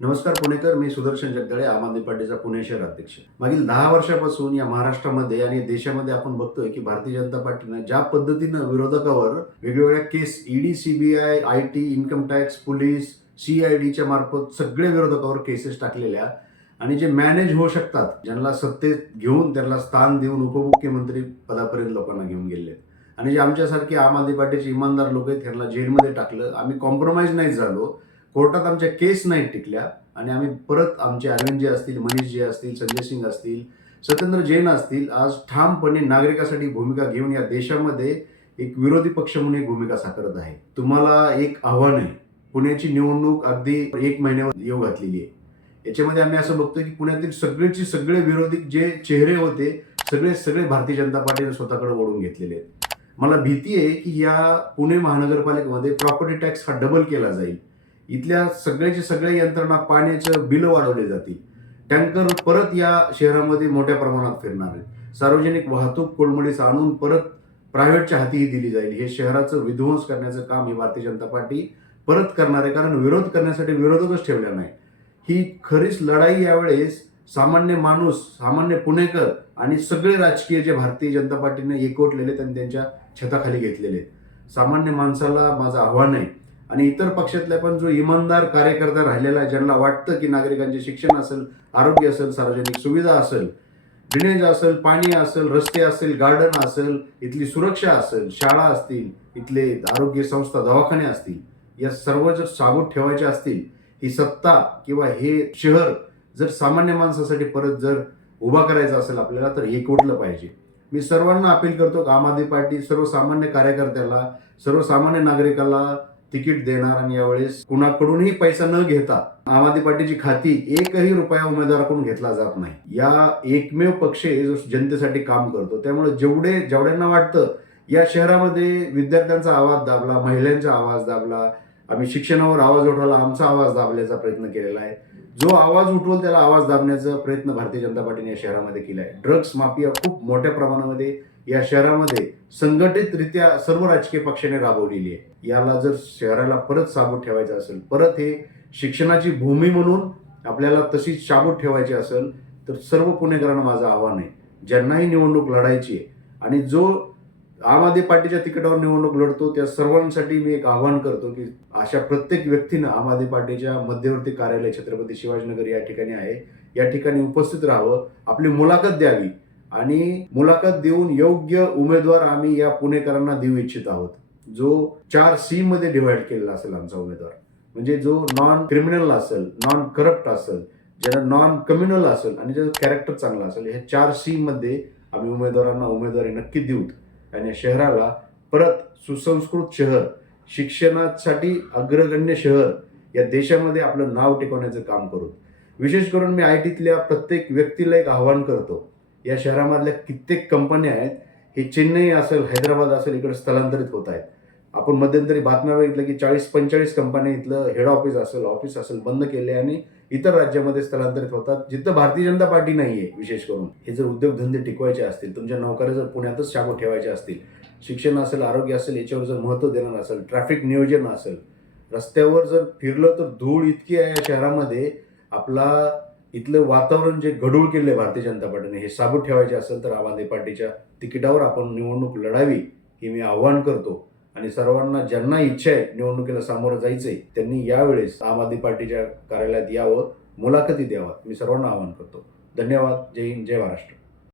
नमस्कार पुणेकर, मी सुदर्शन जगदाळे, आम आदमी पार्टीचा पुणे शहर अध्यक्ष. मागील 10 वर्षापासून या महाराष्ट्रामध्ये आणि देशामध्ये आपण बघतोय की भारतीय जनता पार्टीनं ज्या पद्धतीनं विरोधकावर वेगवेगळ्या case ED, CBI, IT, income tax, police, सीआयडीच्या मार्फत सगळे विरोधकावर केसेस टाकलेल्या आणि जे मॅनेज होऊ शकतात, ज्यांना सत्तेत घेऊन त्यांना स्थान देऊन उपमुख्यमंत्री पदापर्यंत लोकांना घेऊन गेले आणि जे आमच्यासारखे आम आदमी पार्टीचे इमानदार लोक आहेत त्यांना जेलमध्ये टाकलं. आम्ही कॉम्प्रोमाइज नाही झालो, कोर्टात आमच्या केस नाही टिकल्या आणि आम्ही परत आमचे अरविंद असतील, मनीष असतील, संजय सिंग असतील, सत्येंद्र जैन असतील, आज ठामपणे नागरिकासाठी भूमिका घेऊन या देशामध्ये एक विरोधी पक्ष म्हणून एक भूमिका साकारत आहे. तुम्हाला एक आव्हान आहे. पुण्याची निवडणूक अगदी 1 महिन्यावर येऊ घातलेली आहे. याच्यामध्ये आम्ही असं बघतोय की पुण्यातील सगळे विरोधी जे चेहरे होते सगळे भारतीय जनता पार्टीने स्वतःकडे ओढून घेतलेले आहेत. मला भीती आहे की या पुणे महानगरपालिकेमध्ये प्रॉपर्टी टॅक्स हा डबल केला जाईल. इथल्या सगळे यंत्रणा, पाण्याचं बिल वाढवले जातील. टँकर परत या शहरामध्ये मोठ्या प्रमाणात फिरणार आहेत. सार्वजनिक वाहतूक कोलमडीस आणून परत प्रायव्हेटच्या हातीही दिली जाईल. हे शहराचं विध्वंस करण्याचं काम ही भारतीय जनता पार्टी परत करणार आहे, कारण विरोध करण्यासाठी विरोधकच ठेवल्या नाही. ही खरीच लढाई यावेळेस सामान्य माणूस, सामान्य पुणेकर आणि सगळे राजकीय जे भारतीय जनता पार्टीने एकवटलेले आणि त्यांच्या छताखाली घेतलेले. सामान्य माणसाला माझं आव्हान आहे आणि इतर पक्षातल्या पण जो इमानदार कार्यकर्ता राहिलेला आहे, ज्यांना वाटतं की नागरिकांचे शिक्षण असेल, आरोग्य असेल, सार्वजनिक सुविधा असेल, ड्रेनेज असेल, पाणी असेल, रस्ते असेल, गार्डन असेल, इथली सुरक्षा असेल, शाळा असतील, इथले आरोग्य संस्था, दवाखाने असतील, या सर्व जर साबूत ठेवायचे असतील, ही सत्ता किंवा हे शहर जर सामान्य माणसासाठी परत जर उभा करायचा असेल आपल्याला, तर एकवटलं पाहिजे. मी सर्वांना अपील करतो की आम आदमी पार्टी सर्वसामान्य कार्यकर्त्याला, सर्वसामान्य नागरिकाला तिकीट देणार आणि यावेळेस कुणाकडूनही पैसा न घेता आम आदमी पार्टीची खाती एकही रुपया उमेदवाराकडून घेतला जात नाही. या एकमेव पक्ष जो जनतेसाठी काम करतो. त्यामुळे जेवढ्यांना वाटतं या शहरामध्ये विद्यार्थ्यांचा आवाज दाबला, महिलांचा आवाज दाबला, आम्ही शिक्षणावर आवाज उठवला, आमचा आवाज दाबण्याचा प्रयत्न केलेला आहे. जो आवाज उठवल त्याला आवाज दाबण्याचा प्रयत्न भारतीय जनता पार्टीने या शहरामध्ये केला आहे. ड्रग्स माफिया खूप मोठ्या प्रमाणामध्ये या शहरामध्ये संघटितरित्या सर्व राजकीय पक्षाने राबवलेली आहे. याला जर शहराला परत साबूत ठेवायचं असेल, परत हे शिक्षणाची भूमी म्हणून आपल्याला तशीच साबूत ठेवायची असेल, तर सर्व पुणेकरांना माझं आव्हान आहे, ज्यांनाही निवडणूक लढायची आहे आणि जो आम आदमी पार्टीच्या तिकिटावर निवडणूक लढतो त्या सर्वांसाठी मी एक आव्हान करतो की अशा प्रत्येक व्यक्तीनं आम आदमी पार्टीच्या मध्यवर्ती कार्यालय छत्रपती शिवाजीनगर या ठिकाणी आहे, या ठिकाणी उपस्थित राहावं, आपली मुलाखत द्यावी आणि मुलाखत देऊन योग्य उमेदवार आम्ही या पुणेकरांना देऊ इच्छित आहोत, जो 4C मध्ये डिव्हाइड केलेला असेल आमचा उमेदवार. म्हणजे जो नॉन क्रिमिनल असेल, नॉन करप्ट असेल, ज्याला नॉन कम्युनल असेल आणि ज्याचं कॅरेक्टर चांगलं असेल, हे 4C मध्ये आम्ही उमेदवारांना उमेदवारी नक्की देऊत आणि शहराला परत सुसंस्कृत शहर, शिक्षणासाठी अग्रगण्य शहर या देशामध्ये आपलं नाव टिकवण्याचं काम करू. विशेष करून मी आयटीतल्या प्रत्येक व्यक्तीला एक आव्हान करतो. या शहरामधल्या कित्येक कंपन्या आहेत, हे चेन्नई असेल, हैदराबाद असेल, इकडे स्थलांतरित होत आहेत. आपण मध्यंतरी बातम्या बघितल्या की 40-45 कंपन्या इथलं हेड ऑफिस असेल बंद केले आणि इतर राज्यामध्ये स्थलांतरित होतात, जिथं भारतीय जनता पार्टी नाहीये. विशेष करून हे जर उद्योगधंदे टिकवायचे असतील, तुमच्या नोकऱ्या जर पुण्यातच शाबूत ठेवायच्या असतील, शिक्षण असेल, आरोग्य असेल, याच्यावर जर महत्त्व देणार असेल, ट्रॅफिक नियोजन असेल, रस्त्यावर जर फिरलं तर धूळ इतकी आहे या शहरामध्ये, आपला इथलं वातावरण जे गढूळ केले भारतीय जनता पार्टीने, हे साबूत ठेवायचे असेल तर आम आदमी पार्टीच्या तिकिटावर आपण निवडणूक लढावी हे मी आव्हान करतो. आणि सर्वांना ज्यांना इच्छा आहे निवडणुकीला सामोरं जायचंय, त्यांनी यावेळेस आम आदमी पार्टीच्या कार्यालयात यावं, मुलाखती द्यावा, मी सर्वांना आवाहन करतो. धन्यवाद. जय हिंद, जय महाराष्ट्र.